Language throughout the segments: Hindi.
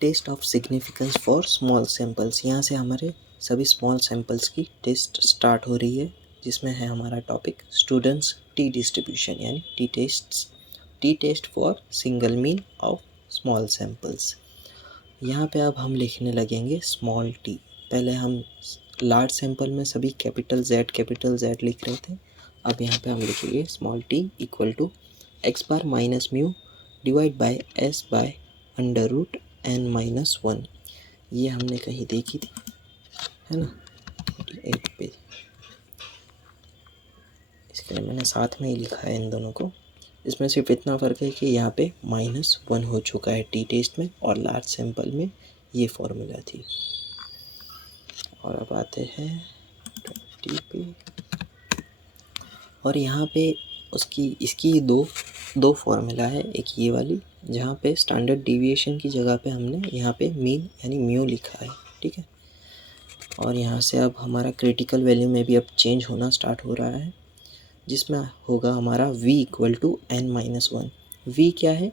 Test of significance for small samples. यहाँ से हमारे सभी स्मॉल सैम्पल्स की टेस्ट स्टार्ट हो रही है, जिसमें है हमारा टॉपिक स्टूडेंट्स टी डिस्ट्रीब्यूशन यानी T test for single mean of small samples. यहाँ पे अब हम लिखने लगेंगे स्मॉल टी। पहले हम लार्ज सैम्पल में सभी कैपिटल Z लिख रहे थे। अब यहाँ पे हम लिखेंगे small T equal to X bar minus mu divide by S by under root n minus 1। ये हमने कहीं देखी थी, है ना, 8 पे। इसके लिए मैंने साथ में ही लिखा है इन दोनों को। इसमें सिर्फ इतना फ़र्क है कि यहाँ पे -1 हो चुका है टी टेस्ट में, और लार्ज सैंपल में ये फॉर्मूला थी। और अब आते हैं 20 पे, और यहाँ पे इसकी दो फार्मूला है। एक ये वाली जहाँ पे स्टैंडर्ड डिविएशन की जगह पे हमने यहाँ पे मीन यानी म्यू लिखा है, ठीक है। और यहाँ से अब हमारा क्रिटिकल वैल्यू में भी अब चेंज होना स्टार्ट हो रहा है, जिसमें होगा हमारा v equal to n-1। v क्या है,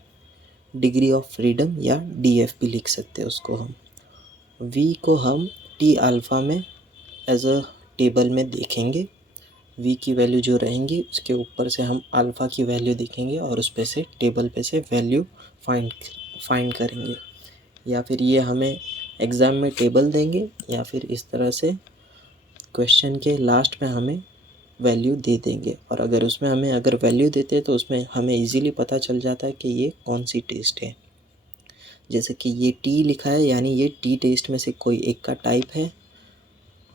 डिग्री ऑफ फ्रीडम या df भी लिख सकते हैं उसको हम। v को हम t अल्फ़ा में एज अ टेबल में देखेंगे। v की वैल्यू जो रहेंगी उसके ऊपर से हम अल्फ़ा की वैल्यू देखेंगे और उस पे से टेबल पे से वैल्यू फाइंड करेंगे। या फिर ये हमें एग्ज़ाम में टेबल देंगे, या फिर इस तरह से क्वेश्चन के लास्ट में हमें वैल्यू दे देंगे। और अगर उसमें हमें अगर वैल्यू देते हैं तो उसमें हमें इजीली पता चल जाता है कि ये कौन सी टेस्ट है। जैसे कि ये टी लिखा है यानी ये टी टेस्ट में से कोई एक का टाइप है,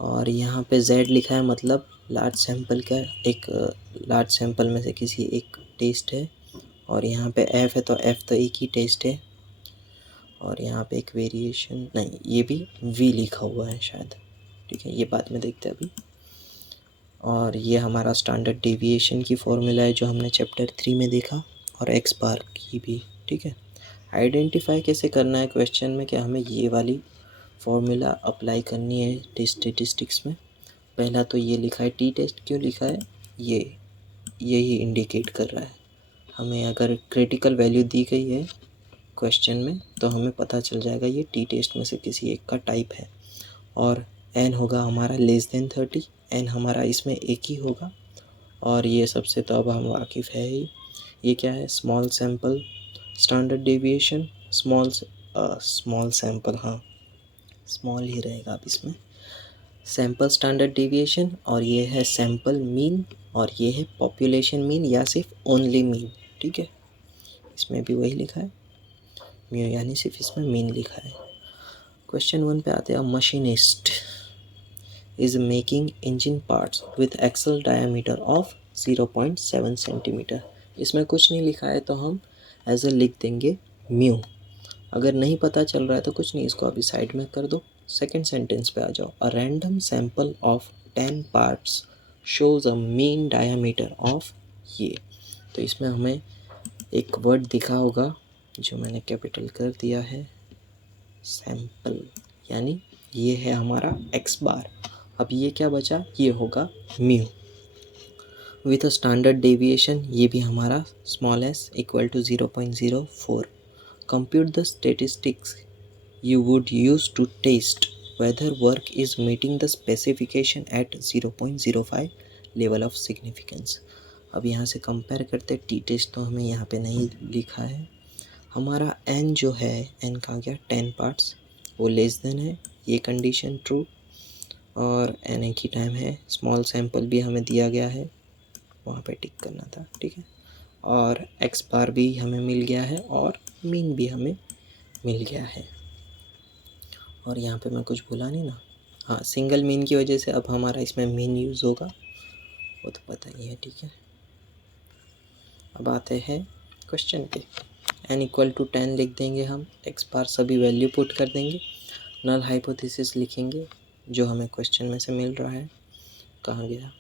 और यहाँ पे Z लिखा है मतलब लार्ज सैंपल में से किसी एक टेस्ट है। और यहाँ पे F है तो F तो एक ही टेस्ट है। और यहाँ पे एक वेरिएशन नहीं, ये भी V लिखा हुआ है शायद, ठीक है, ये बाद में देखते हैं अभी। और ये हमारा स्टैंडर्ड डेविएशन की फॉर्मूला है जो हमने चैप्टर 3 में देखा, और एक्स बार की भी, ठीक है। आइडेंटिफाई कैसे करना है क्वेश्चन में कि हमें ये वाली फॉर्मूला अप्लाई करनी है स्टैटिस्टिक्स में। पहला तो ये लिखा है टी टेस्ट, क्यों लिखा है यही इंडिकेट कर रहा है हमें। अगर क्रिटिकल वैल्यू दी गई है क्वेश्चन में तो हमें पता चल जाएगा ये टी टेस्ट में से किसी एक का टाइप है। और n होगा हमारा <30, n हमारा इसमें एक ही होगा। और ये सबसे तो अब हम वाकिफ़ है ही, ये क्या है, small sample standard deviation, small sample, हाँ स्मॉल ही रहेगा अब इसमें, सैंपल स्टैंडर्ड डेविएशन। और ये है सैंपल मीन, और ये है पॉपुलेशन मीन या सिर्फ ओनली मीन, ठीक है। इसमें भी वही लिखा है म्यू यानी सिर्फ इसमें मीन लिखा है। क्वेश्चन 1 पे आते हैं। Machinist is making engine parts with axle diameter of 0.7 centimetre. इसमें कुछ नहीं लिखा है तो हम एज अ लिख देंगे म्यू। अगर नहीं पता चल रहा है तो कुछ नहीं, इसको अभी साइड में कर दो। सेकंड सेंटेंस पे आ जाओ। A random sample of 10 parts shows a mean diameter of ये। तो इसमें हमें एक वर्ड दिखा होगा जो मैंने कैपिटल कर दिया है, सैंपल, यानी ये है हमारा एक्स बार। अब ये क्या बचा, ये होगा mu with a standard deviation, ये भी हमारा small S equal to 0.04। Compute the statistics you would use to test whether work is meeting the specification at 0.05 level of significance। अब यहाँ से कंपेयर करते, टी टेस्ट तो हमें यहाँ पे नहीं लिखा है। हमारा n जो है, n का क्या 10 पार्ट्स, वो लेस देन है, ये कंडीशन ट्रू। और n एक ही टाइम है, स्मॉल सैंपल भी हमें दिया गया है, वहाँ पे टिक करना था, ठीक है। और एक्स बार भी हमें मिल गया है, और मीन भी हमें मिल गया है। और यहाँ पे मैं कुछ भूला नहीं ना, हाँ, सिंगल मीन की वजह से अब हमारा इसमें मीन यूज़ होगा, वो तो पता ही है, ठीक है। अब आते हैं क्वेश्चन पे। n इक्वल टू 10 लिख देंगे हम, एक्स बार सभी वैल्यू पुट कर देंगे, नल हाइपोथेसिस लिखेंगे जो हमें क्वेश्चन में से मिल रहा है। कहाँ गया,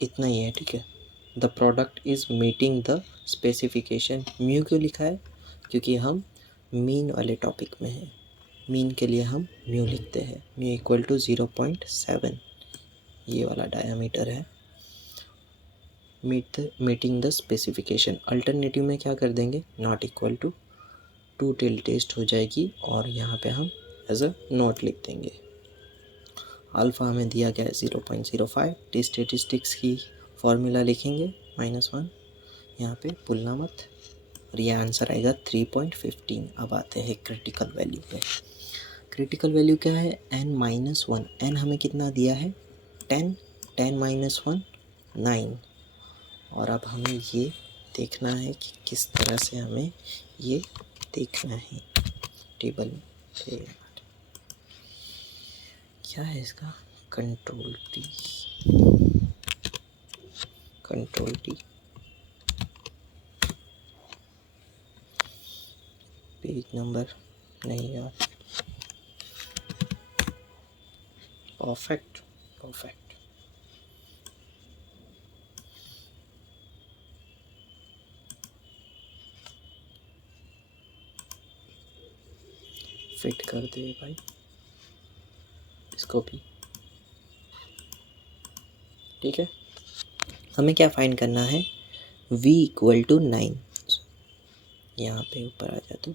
इतना ही है, ठीक है। The product is meeting the specification. Mu क्यों लिखा है, क्योंकि हम मीन वाले टॉपिक में हैं। मीन के लिए हम म्यू लिखते हैं, म्यू इक्वल टू 0.7, ये वाला डायमीटर है। Meeting the specification. अल्टरनेटिव में क्या कर देंगे, not equal to two tail test हो जाएगी और यहाँ पे हम एज अ नोट लिख देंगे। अल्फ़ा हमें दिया गया है 0.05। टी स्टेटिस्टिक्स की फॉर्मूला लिखेंगे -1, यहाँ पे भूलना मत, और यह आंसर आएगा 3.15। अब आते हैं क्रिटिकल वैल्यू पे। क्रिटिकल वैल्यू क्या है, n-1। n हमें कितना दिया है 10, 10 - 1 9। और अब हमें ये देखना है कि किस तरह से हमें ये देखना है टेबल में। क्या है इसका, control T, control T, page number नहीं यार, परफेक्ट परफेक्ट। फिट कर दे भाई इसको भी, ठीक है। हमें क्या फाइंड करना है, v = 9। यहाँ पे ऊपर आ जा, तो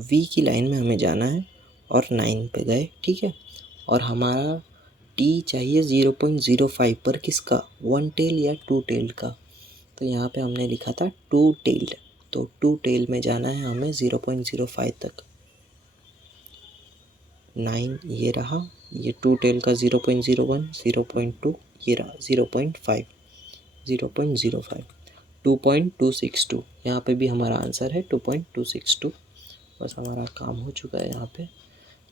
v की लाइन में हमें जाना है और 9 पे गए, ठीक है। और हमारा t चाहिए 0.05 पर, किसका, 1 टेल या 2 टेल का। तो यहाँ पे हमने लिखा था 2 टेल्ड, तो 2 टेल में जाना है हमें 0.05 तक। 9 ये रहा, ये 2 टेल का 0.01, 0.2 ये रहा 0.5, 0.05, 2.262। यहाँ पे भी हमारा आंसर है 2.262। बस हमारा काम हो चुका है यहाँ पे।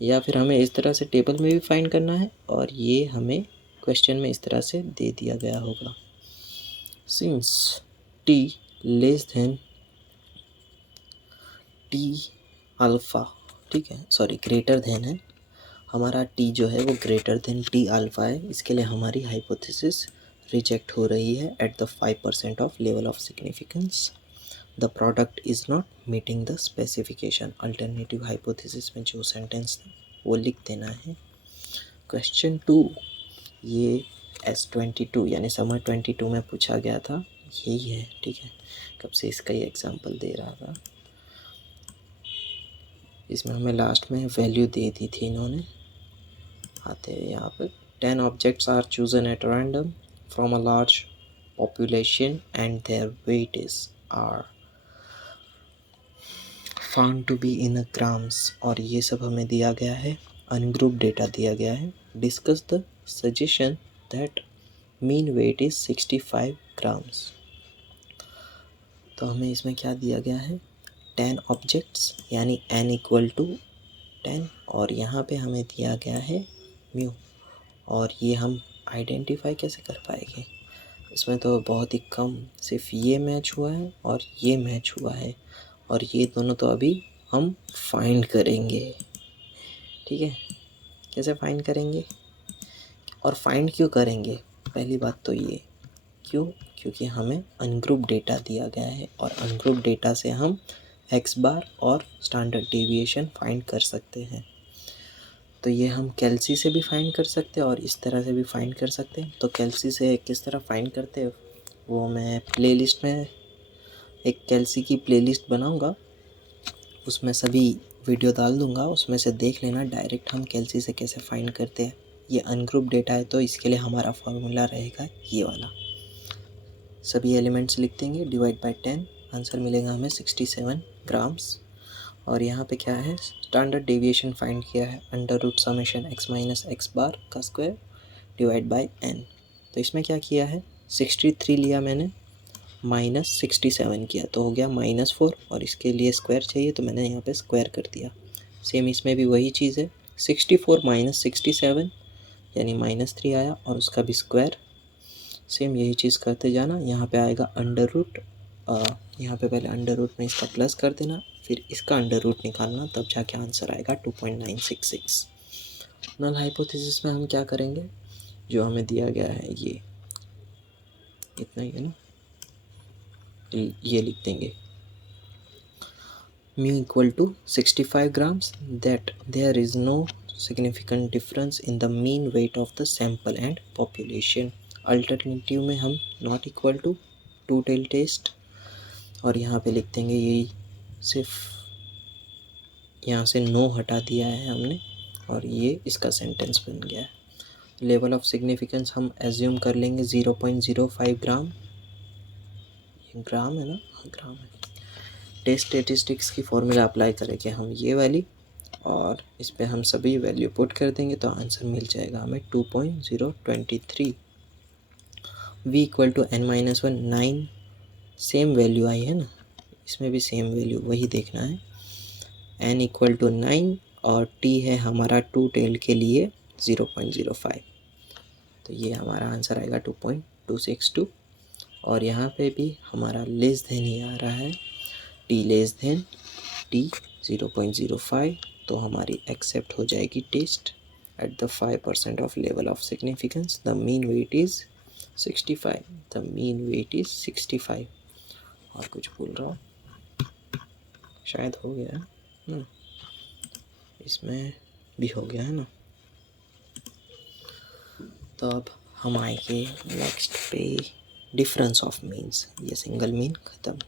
या फिर हमें इस तरह से टेबल में भी फाइंड करना है और ये हमें क्वेश्चन में इस तरह से दे दिया गया होगा। Since t less than t alpha, ठीक है, सॉरी ग्रेटर देन है, हमारा t जो है वो ग्रेटर देन t अल्फ़ा है। इसके लिए हमारी हाइपोथेसिस रिजेक्ट हो रही है eight the 5% of level of significance. The product is not meeting the specification. Alternative hypothesis में जो सेंटेंस था वो लिख देना है। क्वेश्चन 2 ये S22 यानी समर 22 में पूछा गया था, यही है, ठीक है। कब से इसका ही एग्जाम्पल दे रहा था। इसमें हमें लास्ट में वैल्यू दे दी थी इन्होंने। आते हैं यहाँ पर, 10 objects are chosen at random from a large population and their weights are found to be in grams. और ये सब हमें दिया गया है, अनग्रुप डेटा दिया गया है। Discuss the suggestion that mean weight is 65 grams. तो हमें इसमें क्या दिया गया है, 10 ऑब्जेक्ट्स यानी n = 10, और यहाँ पे हमें दिया गया है म्यू। और ये हम आइडेंटिफाई कैसे कर पाएंगे, इसमें तो बहुत ही कम, सिर्फ ये मैच हुआ है और ये मैच हुआ है, और ये दोनों तो अभी हम फाइंड करेंगे, ठीक है। कैसे फाइंड करेंगे और फाइंड क्यों करेंगे, पहली बात तो ये, क्योंकि हमें अनग्रुप डेटा दिया गया है और अनग्रुप डेटा से हम x बार और स्टैंडर्ड डेविएशन फाइंड कर सकते हैं। तो ये हम कैल्सी से भी फाइंड कर सकते हैं और इस तरह से भी फाइंड कर सकते हैं। तो कैल्सी से किस तरह फाइंड करते हैं वो मैं प्लेलिस्ट में एक कैल्सी की प्लेलिस्ट बनाऊंगा, उसमें सभी वीडियो डाल दूंगा, उसमें से देख लेना डायरेक्ट हम कैल्सी से कैसे फाइंड करते हैं। ये अनग्रुप डेटा है तो इसके लिए हमारा फार्मूला रहेगा ये वाला, सभी एलिमेंट्स लिख देंगे, डिवाइड बाय 10, आंसर मिलेगा हमें 67 ग्राम्स। और यहाँ पे क्या है, स्टैंडर्ड डेविएशन फाइंड किया है, √समेशन x - x बार का स्क्वायर डिवाइड बाय n। तो इसमें क्या किया है, 63 लिया मैंने, -67 किया तो हो गया -4, और इसके लिए स्क्वायर चाहिए तो मैंने यहाँ पे स्क्वायर कर दिया। सेम इसमें भी वही चीज़ है, 64 - 67 यानी -3 आया और उसका भी स्क्वायर। सेम यही चीज़ करते जाना, यहाँ पे आएगा अंडर यहाँ पे पहले अंडर में इसका प्लस कर देना, फिर इसका अंडर निकालना, तब जाके आंसर आएगा 2.966। नल हाइपोथेसिस में हम क्या करेंगे, जो हमें दिया गया है ये इतना ही है ना, ये लिख देंगे μ = 65 grams, that there is no significant difference in the mean weight of the sample and population। Alternative में हम not equal to two tail test, और यहाँ पे लिख देंगे यही, सिर्फ यहाँ से नो हटा दिया है हमने और ये इसका सेंटेंस बन गया है। लेवल ऑफ सिग्निफिकेंस हम एज्यूम कर लेंगे 0.05 ग्राम, ये ग्राम है ना, हाँ ग्राम है। टेस्ट स्टेटिस्टिक्स की फॉर्मूला अप्लाई करेंगे हम ये वाली, और इस पर हम सभी वैल्यू पुट कर देंगे तो आंसर मिल जाएगा हमें 2.023। v equal to n-1 9, same value आई है ना, इसमें भी सेम वैल्यू वही देखना है। n इक्वल टू 9 और t है हमारा टू टेल के लिए 0.05, तो ये हमारा आंसर आएगा 2.262। और यहाँ पे भी हमारा लेस देन ही आ रहा है, t लेस देन t 0.05, तो हमारी एक्सेप्ट हो जाएगी test at the 5% of level of significance. The mean weight is 65, the mean weight is 65। और कुछ भूल रहा हूँ शायद, हो गया है ना, इसमें भी हो गया है ना। तो अब हम आएंगे नेक्स्ट पे डिफरेंस ऑफ मीन्स, ये सिंगल मीन ख़त्म।